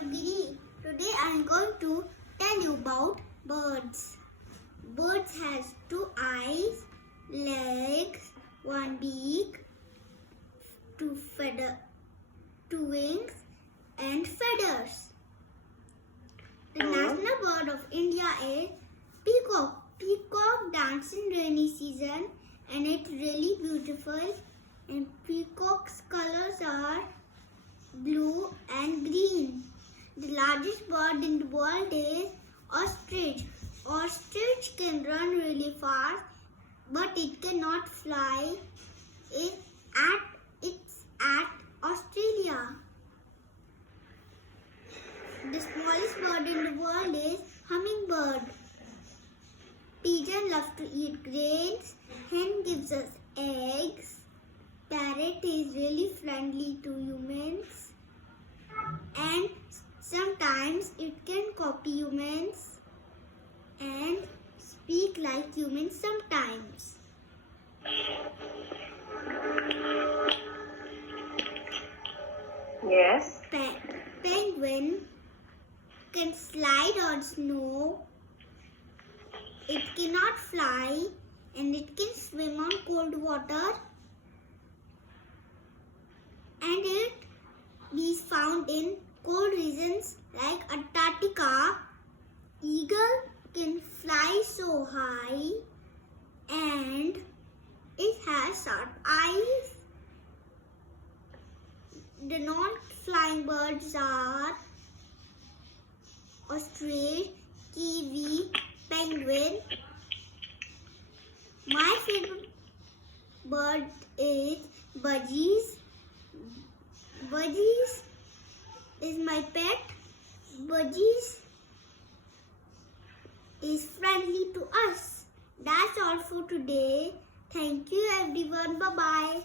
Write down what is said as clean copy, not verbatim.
Navgiri. Today I am going to tell you about birds. Birds has two eyes, legs, one beak, two wings and feathers. The national bird of India is peacock. Peacock dance in rainy season and it's really beautiful. And peacock's colors are blue and green. The largest bird in the world is ostrich. Ostrich can run really fast, but it cannot fly. It's at Australia. The smallest bird in the world is hummingbird. Pigeon loves to eat grains. Hen gives us eggs. Parrot is really friendly to humans. And sometimes it can copy humans and speak like humans sometimes. Yes. Penguin can slide on snow. It cannot fly and it can swim on cold water. And it is found in cold regions like Antarctica. Eagle can fly so high and it has sharp eyes. The non-flying birds are ostrich, kiwi, penguin. My favorite bird is budgies. Budgies is my pet. Budgies is friendly to us. That's all for today. Thank you everyone. Bye-bye.